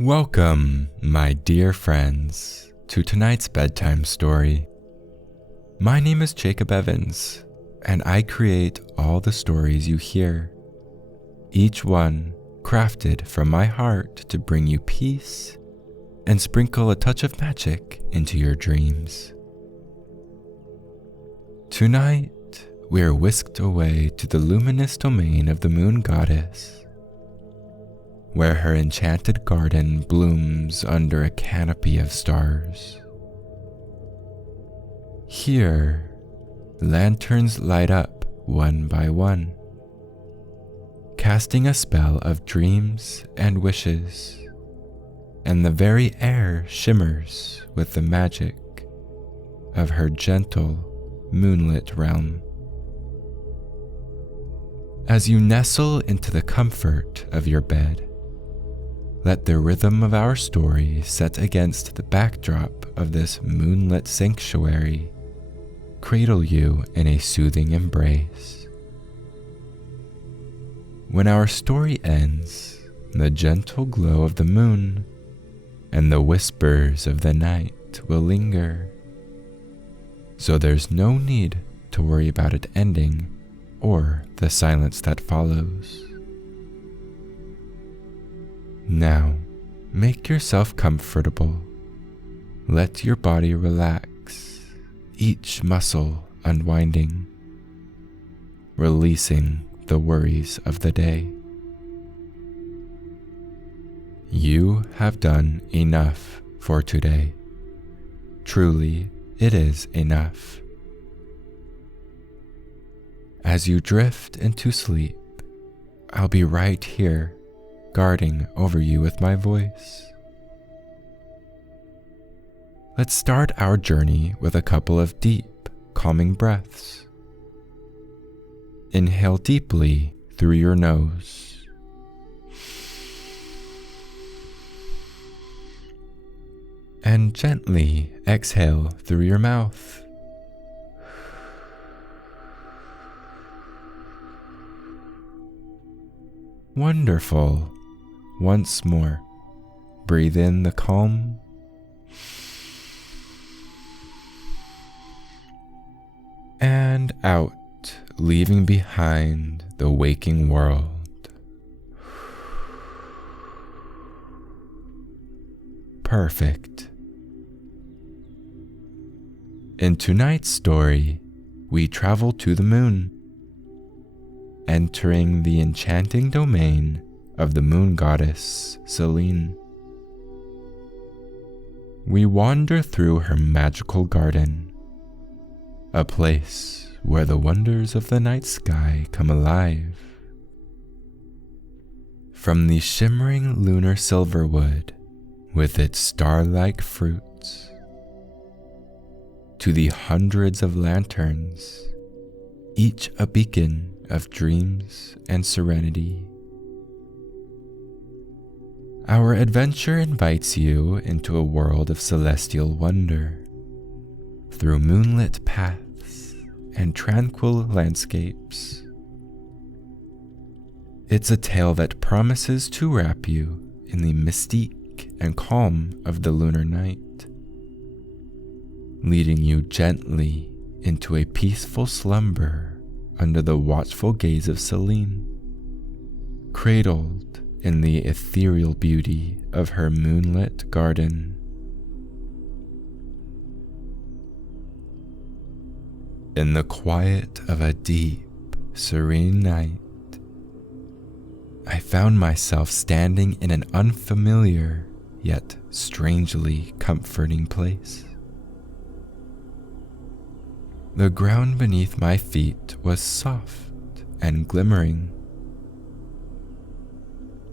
Welcome, my dear friends, to tonight's bedtime story. My name is Jacob Evans, and I create all the stories you hear, each one crafted from my heart to bring you peace and sprinkle a touch of magic into your dreams. Tonight, we're whisked away to the luminous domain of the Moon Goddess, where her enchanted garden blooms under a canopy of stars. Here, lanterns light up one by one, casting a spell of dreams and wishes, and the very air shimmers with the magic of her gentle, moonlit realm. As you nestle into the comfort of your bed, let the rhythm of our story set against the backdrop of this moonlit sanctuary cradle you in a soothing embrace. When our story ends, the gentle glow of the moon and the whispers of the night will linger, so there's no need to worry about it ending or the silence that follows. Now, make yourself comfortable. Let your body relax, each muscle unwinding, releasing the worries of the day. You have done enough for today. Truly, it is enough. As you drift into sleep, I'll be right here, guarding over you with my voice. Let's start our journey with a couple of deep, calming breaths. Inhale deeply through your nose. And gently exhale through your mouth. Wonderful. Once more, breathe in the calm and out, leaving behind the waking world. Perfect. In tonight's story, we travel to the moon, entering the enchanting domain of the Moon Goddess Selene. We wander through her magical garden, a place where the wonders of the night sky come alive. From the shimmering Lunar Silverwood with its star-like fruits, to the hundreds of lanterns, each a beacon of dreams and serenity. Our adventure invites you into a world of celestial wonder, through moonlit paths and tranquil landscapes. It's a tale that promises to wrap you in the mystique and calm of the lunar night, leading you gently into a peaceful slumber under the watchful gaze of Selene, cradled in the ethereal beauty of her moonlit garden. In the quiet of a deep, serene night, I found myself standing in an unfamiliar yet strangely comforting place. The ground beneath my feet was soft and glimmering,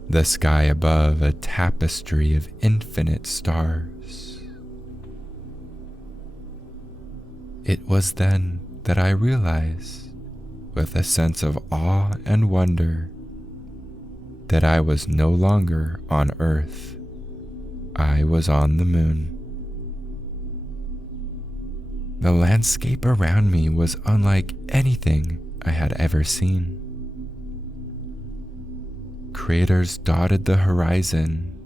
the sky above a tapestry of infinite stars. It was then that I realized, with a sense of awe and wonder, that I was no longer on Earth. I was on the moon. The landscape around me was unlike anything I had ever seen. Craters dotted the horizon,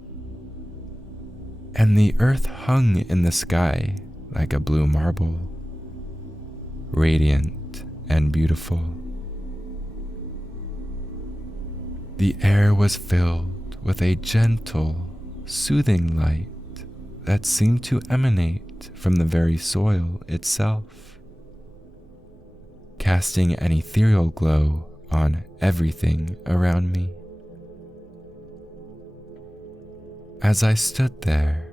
and the earth hung in the sky like a blue marble, radiant and beautiful. The air was filled with a gentle, soothing light that seemed to emanate from the very soil itself, casting an ethereal glow on everything around me. As I stood there,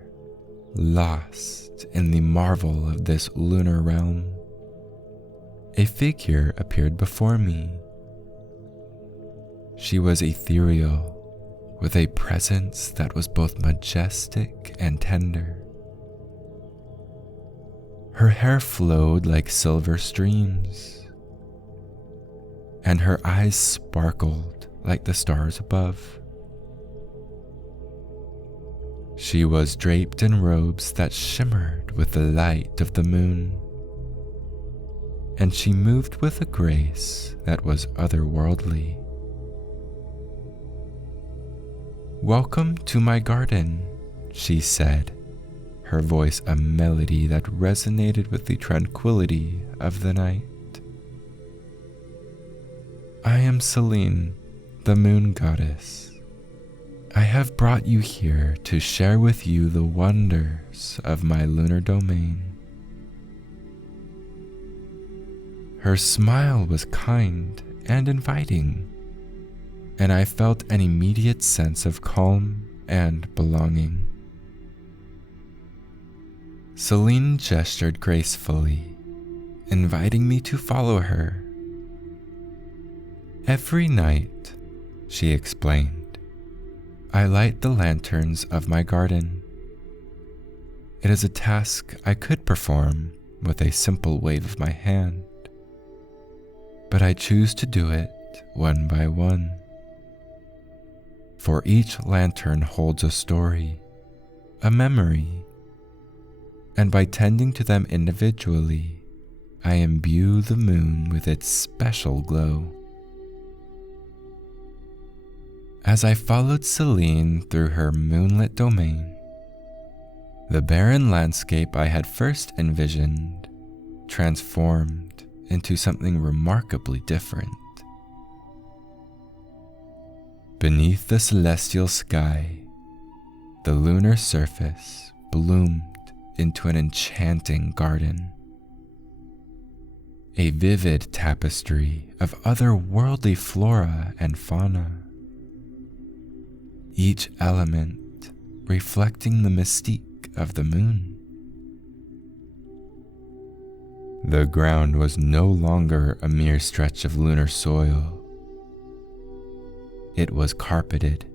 lost in the marvel of this lunar realm, a figure appeared before me. She was ethereal, with a presence that was both majestic and tender. Her hair flowed like silver streams, and her eyes sparkled like the stars above. She was draped in robes that shimmered with the light of the moon, and she moved with a grace that was otherworldly. "Welcome to my garden," she said, her voice a melody that resonated with the tranquility of the night. "I am Selene, the Moon Goddess. I have brought you here to share with you the wonders of my lunar domain." Her smile was kind and inviting, and I felt an immediate sense of calm and belonging. Selene gestured gracefully, inviting me to follow her. "Every night," she explained, "I light the lanterns of my garden. It is a task I could perform with a simple wave of my hand, but I choose to do it one by one. For each lantern holds a story, a memory, and by tending to them individually, I imbue the moon with its special glow." As I followed Selene through her moonlit domain, the barren landscape I had first envisioned transformed into something remarkably different. Beneath the celestial sky, the lunar surface bloomed into an enchanting garden, a vivid tapestry of otherworldly flora and fauna, each element reflecting the mystique of the moon. The ground was no longer a mere stretch of lunar soil. It was carpeted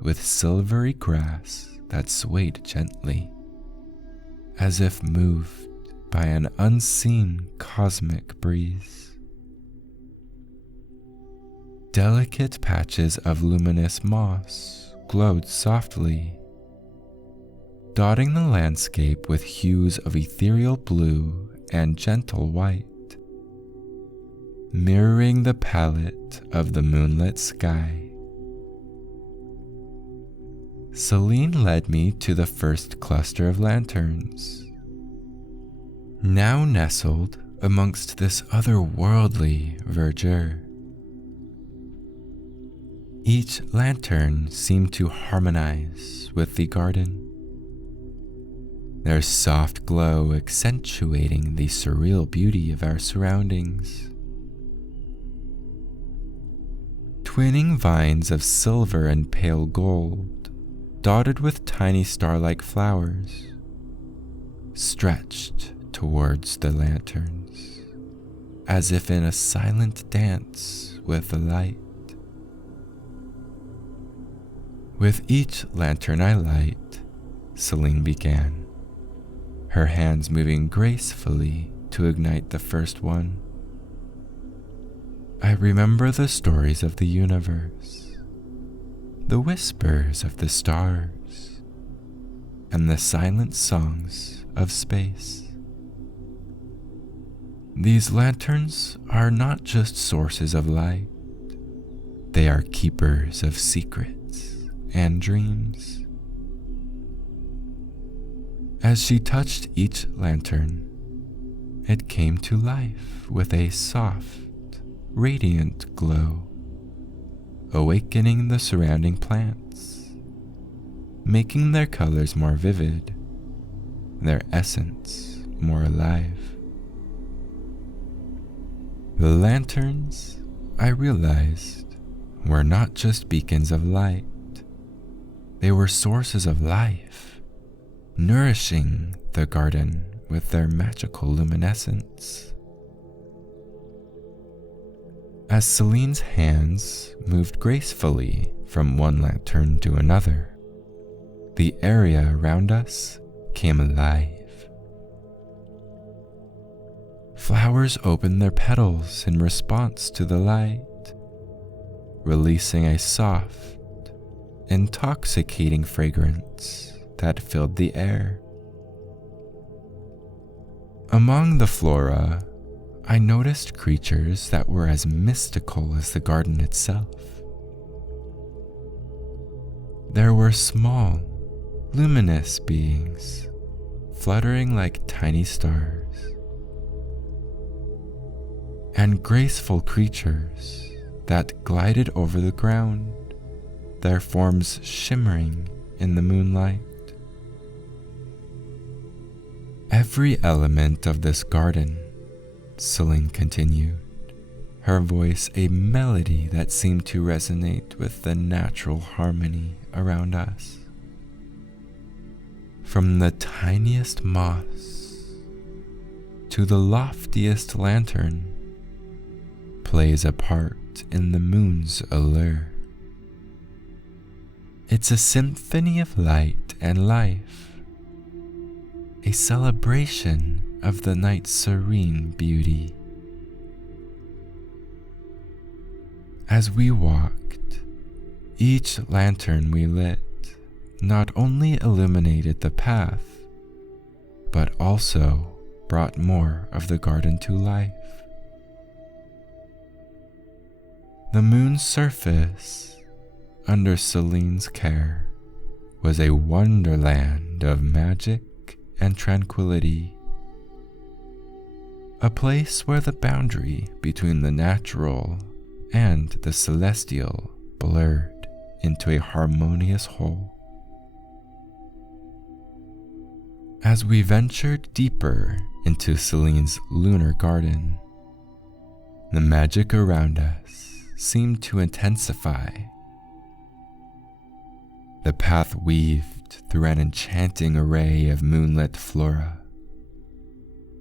with silvery grass that swayed gently, as if moved by an unseen cosmic breeze. Delicate patches of luminous moss glowed softly, dotting the landscape with hues of ethereal blue and gentle white, mirroring the palette of the moonlit sky. Selene led me to the first cluster of lanterns, now nestled amongst this otherworldly verdure. Each lantern seemed to harmonize with the garden, their soft glow accentuating the surreal beauty of our surroundings. Twinning vines of silver and pale gold, dotted with tiny star-like flowers, stretched towards the lanterns, as if in a silent dance with the light. With each lantern I light, Selene began, her hands moving gracefully to ignite the first one. I remember the stories of the universe, the whispers of the stars, and the silent songs of space. These lanterns are not just sources of light, they are keepers of secrets and dreams. As she touched each lantern, it came to life with a soft, radiant glow, awakening the surrounding plants, making their colors more vivid, their essence more alive. The lanterns, I realized, were not just beacons of light. They were sources of life, nourishing the garden with their magical luminescence. As Selene's hands moved gracefully from one lantern to another, the area around us came alive. Flowers opened their petals in response to the light, releasing a soft, intoxicating fragrance that filled the air. Among the flora, I noticed creatures that were as mystical as the garden itself. There were small, luminous beings fluttering like tiny stars, and graceful creatures that glided over the ground, their forms shimmering in the moonlight. Every element of this garden, Selene continued, her voice a melody that seemed to resonate with the natural harmony around us. From the tiniest moss to the loftiest lantern plays a part in the moon's allure. It's a symphony of light and life, a celebration of the night's serene beauty. As we walked, each lantern we lit not only illuminated the path, but also brought more of the garden to life. The moon's surface, under Selene's care, was a wonderland of magic and tranquility, a place where the boundary between the natural and the celestial blurred into a harmonious whole. As we ventured deeper into Selene's lunar garden, the magic around us seemed to intensify. The path weaved through an enchanting array of moonlit flora,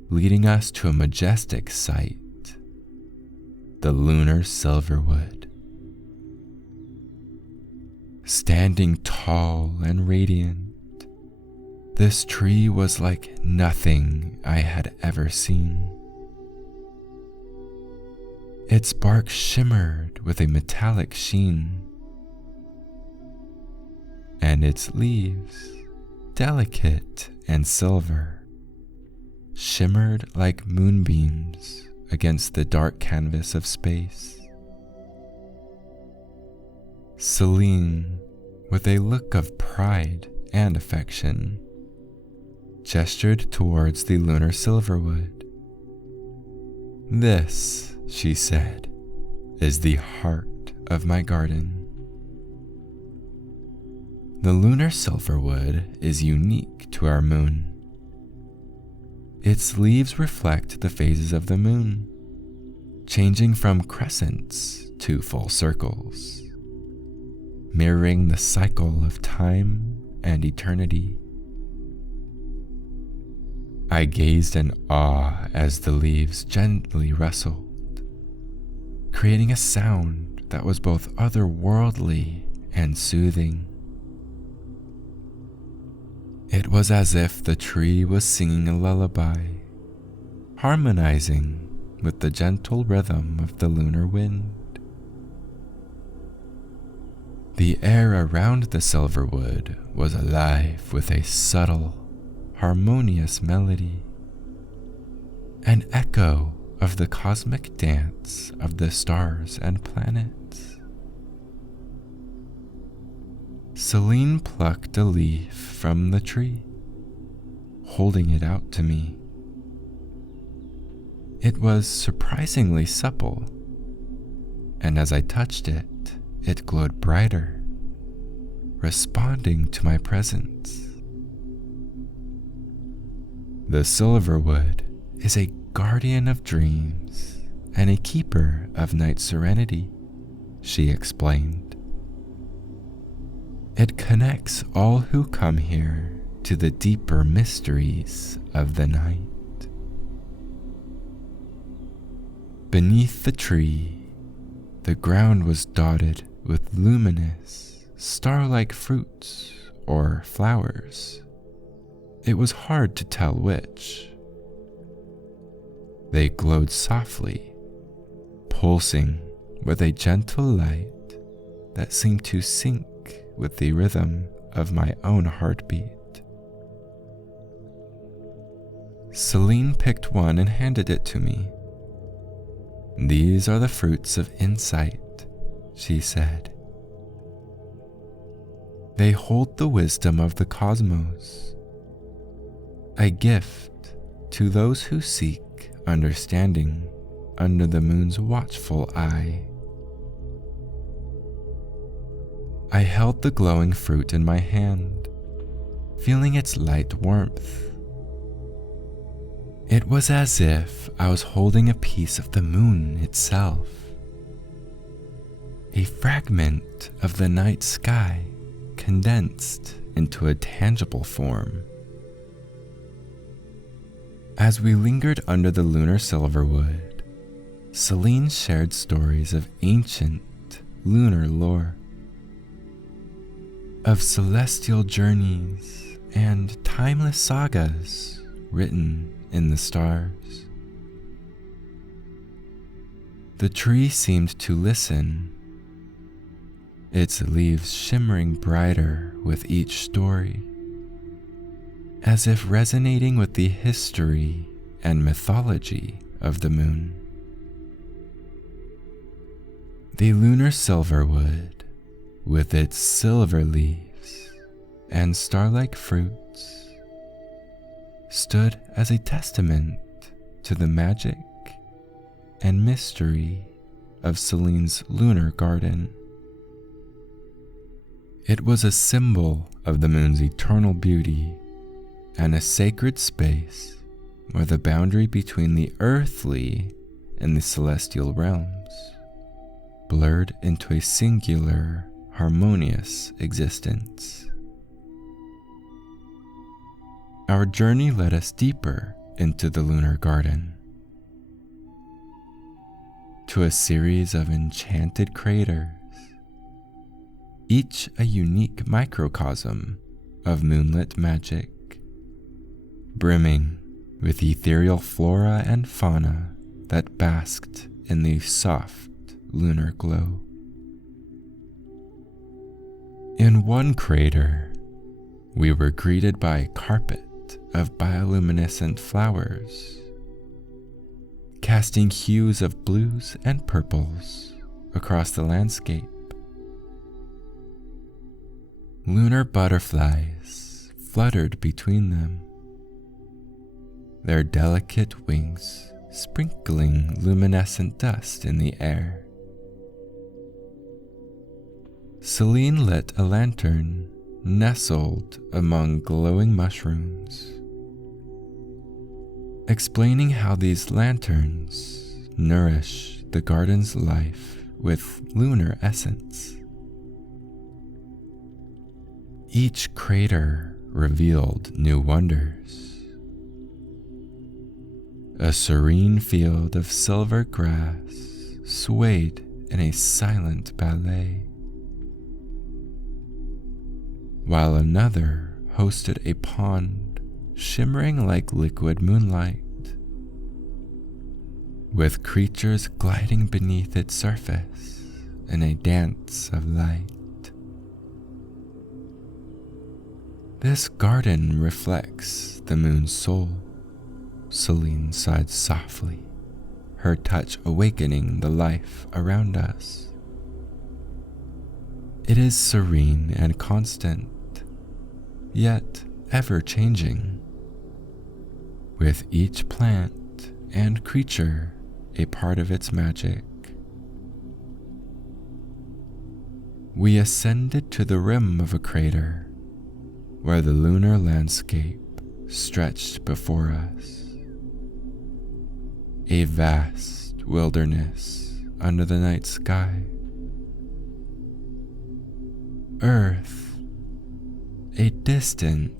leading us to a majestic sight, the Lunar Silverwood. Standing tall and radiant, this tree was like nothing I had ever seen. Its bark shimmered with a metallic sheen, and its leaves, delicate and silver, shimmered like moonbeams against the dark canvas of space. Selene, with a look of pride and affection, gestured towards the Lunar Silverwood. "This," she said, "is the heart of my garden." The Lunar Silverwood is unique to our moon. Its leaves reflect the phases of the moon, changing from crescents to full circles, mirroring the cycle of time and eternity. I gazed in awe as the leaves gently rustled, creating a sound that was both otherworldly and soothing. It was as if the tree was singing a lullaby, harmonizing with the gentle rhythm of the lunar wind. The air around the Silverwood was alive with a subtle, harmonious melody, an echo of the cosmic dance of the stars and planets. Selene plucked a leaf from the tree, holding it out to me. It was surprisingly supple, and as I touched it, it glowed brighter, responding to my presence. The Silverwood is a guardian of dreams and a keeper of night serenity, she explained. It connects all who come here to the deeper mysteries of the night. Beneath the tree, the ground was dotted with luminous, star-like fruits or flowers. It was hard to tell which. They glowed softly, pulsing with a gentle light that seemed to sync with the rhythm of my own heartbeat. Selene picked one and handed it to me. "These are the fruits of insight," she said. "They hold the wisdom of the cosmos, a gift to those who seek understanding under the moon's watchful eye." I held the glowing fruit in my hand, feeling its light warmth. It was as if I was holding a piece of the moon itself, a fragment of the night sky condensed into a tangible form. As we lingered under the Lunar Silverwood, Selene shared stories of ancient lunar lore, of celestial journeys and timeless sagas written in the stars. The tree seemed to listen, its leaves shimmering brighter with each story, as if resonating with the history and mythology of the moon. The Lunar Silverwood, with its silver leaves and star-like fruits, stood as a testament to the magic and mystery of Selene's lunar garden. It was a symbol of the moon's eternal beauty and a sacred space where the boundary between the earthly and the celestial realms blurred into a singular, harmonious existence. Our journey led us deeper into the lunar garden, to a series of enchanted craters, each a unique microcosm of moonlit magic, brimming with ethereal flora and fauna that basked in the soft lunar glow. In one crater, we were greeted by a carpet of bioluminescent flowers, casting hues of blues and purples across the landscape. Lunar butterflies fluttered between them, their delicate wings sprinkling luminescent dust in the air. Selene lit a lantern nestled among glowing mushrooms, explaining how these lanterns nourish the garden's life with lunar essence. Each crater revealed new wonders. A serene field of silver grass swayed in a silent ballet, while another hosted a pond shimmering like liquid moonlight, with creatures gliding beneath its surface in a dance of light. This garden reflects the moon's soul, Selene sighed softly, her touch awakening the life around us. It is serene and constant, yet ever-changing, with each plant and creature a part of its magic. We ascended to the rim of a crater where the lunar landscape stretched before us. A vast wilderness under the night sky. Earth, a distant,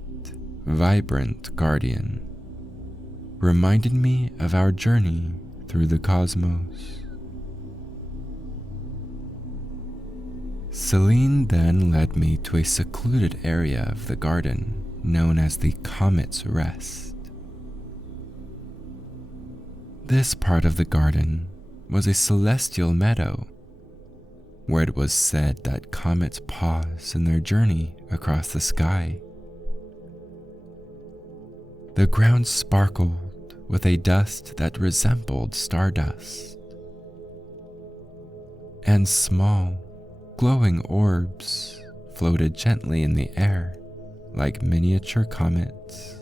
vibrant guardian, reminded me of our journey through the cosmos. Selene then led me to a secluded area of the garden known as the Comet's Rest. This part of the garden was a celestial meadow, where it was said that comets pause in their journey across the sky. The ground sparkled with a dust that resembled stardust, and small, glowing orbs floated gently in the air like miniature comets.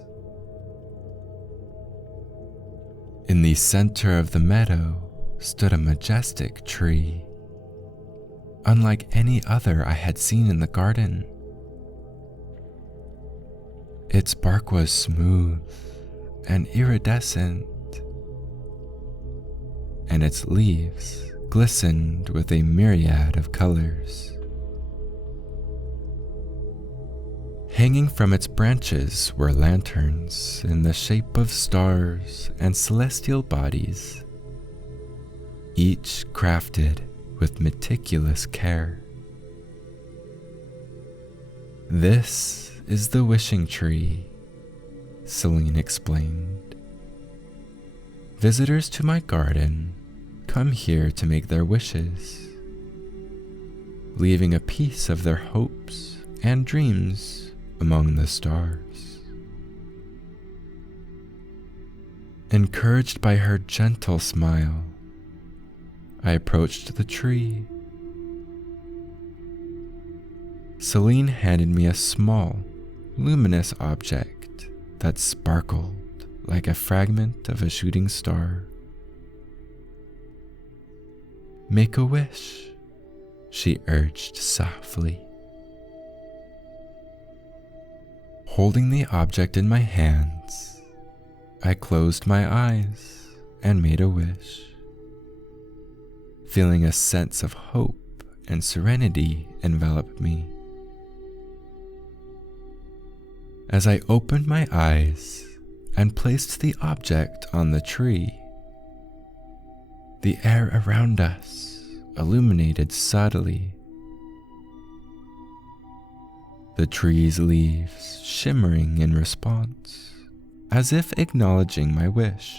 In the center of the meadow stood a majestic tree, unlike any other I had seen in the garden. Its bark was smooth and iridescent, and its leaves glistened with a myriad of colors. Hanging from its branches were lanterns in the shape of stars and celestial bodies, each crafted with meticulous care. "This is the wishing tree," Selene explained. "Visitors to my garden come here to make their wishes, leaving a piece of their hopes and dreams among the stars." Encouraged by her gentle smile, I approached the tree. Selene handed me a small, luminous object that sparkled like a fragment of a shooting star. "Make a wish," she urged softly. Holding the object in my hands, I closed my eyes and made a wish, feeling a sense of hope and serenity envelop me. As I opened my eyes and placed the object on the tree, the air around us illuminated subtly. The tree's leaves shimmering in response, as if acknowledging my wish.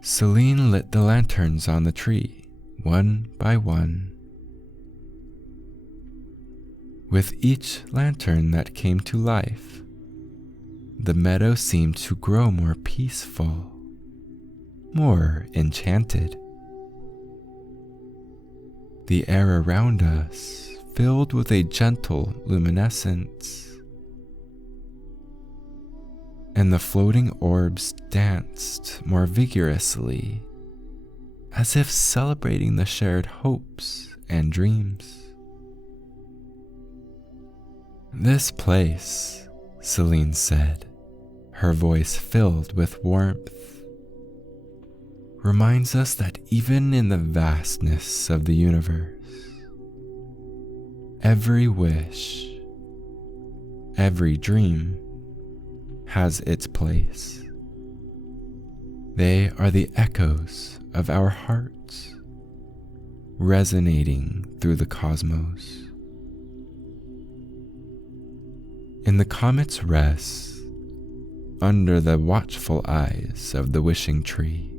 Selene lit the lanterns on the tree, one by one. With each lantern that came to life, the meadow seemed to grow more peaceful, more enchanted. The air around us filled with a gentle luminescence, and the floating orbs danced more vigorously, as if celebrating the shared hopes and dreams. "This place," Selene said, her voice filled with warmth, "reminds us that even in the vastness of the universe, every wish, every dream has its place. They are the echoes of our hearts, resonating through the cosmos." In the comet's rest, under the watchful eyes of the wishing tree,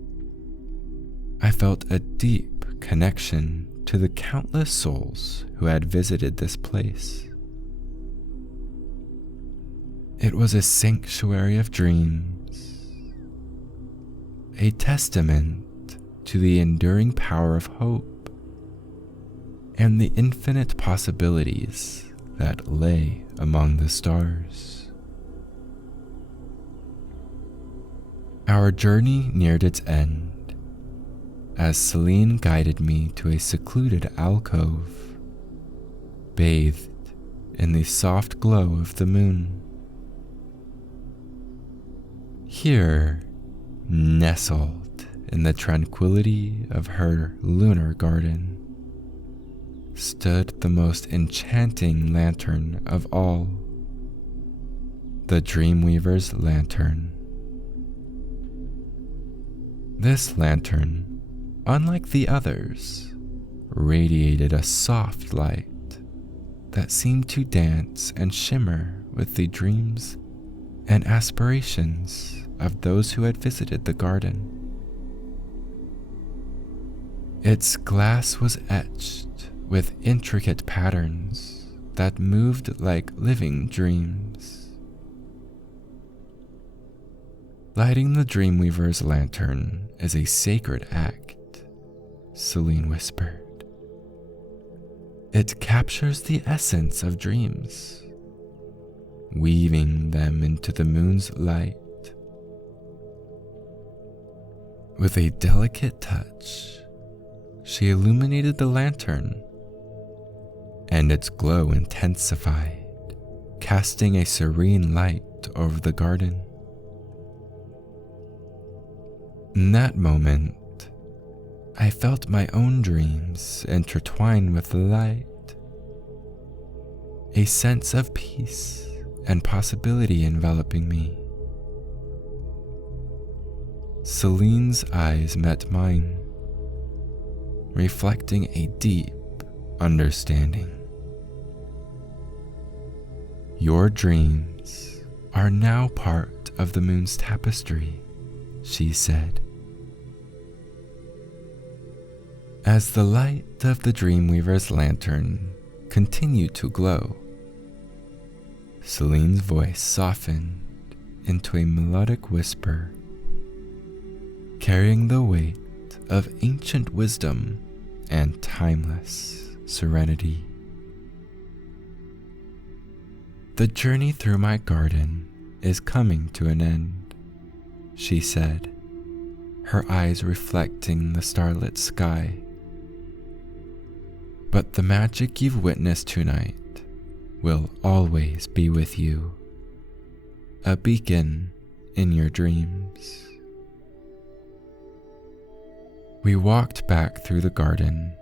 I felt a deep connection to the countless souls who had visited this place. It was a sanctuary of dreams, a testament to the enduring power of hope and the infinite possibilities that lay among the stars. Our journey neared its end as Selene guided me to a secluded alcove, bathed in the soft glow of the moon. Here, nestled in the tranquility of her lunar garden, stood the most enchanting lantern of all, the Dreamweaver's lantern. This lantern, unlike the others, radiated a soft light that seemed to dance and shimmer with the dreams and aspirations of those who had visited the garden. Its glass was etched with intricate patterns that moved like living dreams. Lighting the Dreamweaver's lantern is a sacred act, Selene whispered. It captures the essence of dreams, weaving them into the moon's light. With a delicate touch, she illuminated the lantern, and its glow intensified, casting a serene light over the garden. In that moment, I felt my own dreams intertwine with the light. A sense of peace and possibility enveloping me. Selene's eyes met mine, reflecting a deep understanding. Your dreams are now part of the moon's tapestry, she said. As the light of the Dreamweaver's lantern continued to glow, Selene's voice softened into a melodic whisper, carrying the weight of ancient wisdom and timeless serenity. The journey through my garden is coming to an end, she said, her eyes reflecting the starlit sky. But the magic you've witnessed tonight will always be with you, a beacon in your dreams. We walked back through the garden,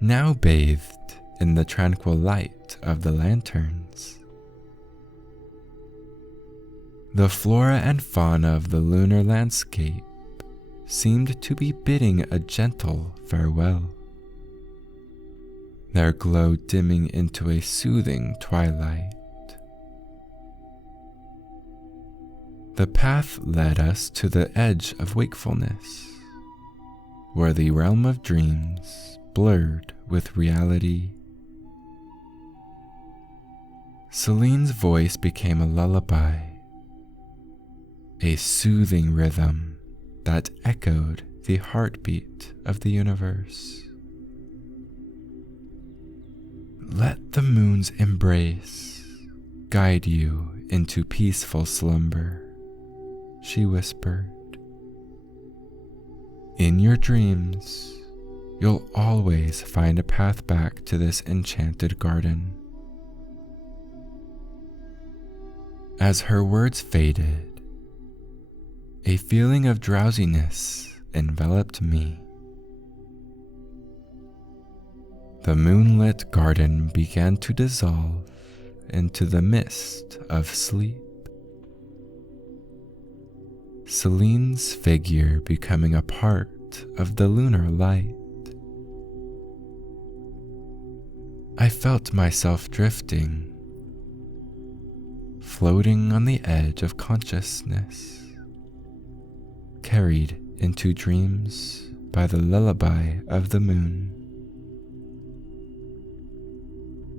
now bathed in the tranquil light of the lanterns. The flora and fauna of the lunar landscape seemed to be bidding a gentle farewell, their glow dimming into a soothing twilight. The path led us to the edge of wakefulness, where the realm of dreams blurred with reality. Selene's voice became a lullaby, a soothing rhythm that echoed the heartbeat of the universe. Let the moon's embrace guide you into peaceful slumber, she whispered. In your dreams, you'll always find a path back to this enchanted garden. As her words faded, a feeling of drowsiness enveloped me. The moonlit garden began to dissolve into the mist of sleep, Selene's figure becoming a part of the lunar light. I felt myself drifting, floating on the edge of consciousness, carried into dreams by the lullaby of the moon.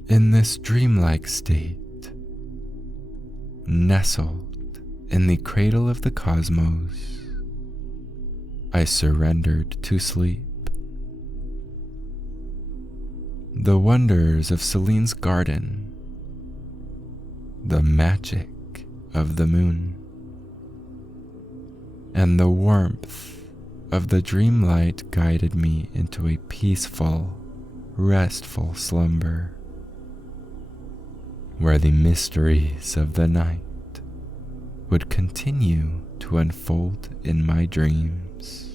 In this dreamlike state, nestled in the cradle of the cosmos, I surrendered to sleep. The wonders of Selene's garden, the magic of the moon, and the warmth of the dream light guided me into a peaceful, restful slumber, where the mysteries of the night would continue to unfold in my dreams.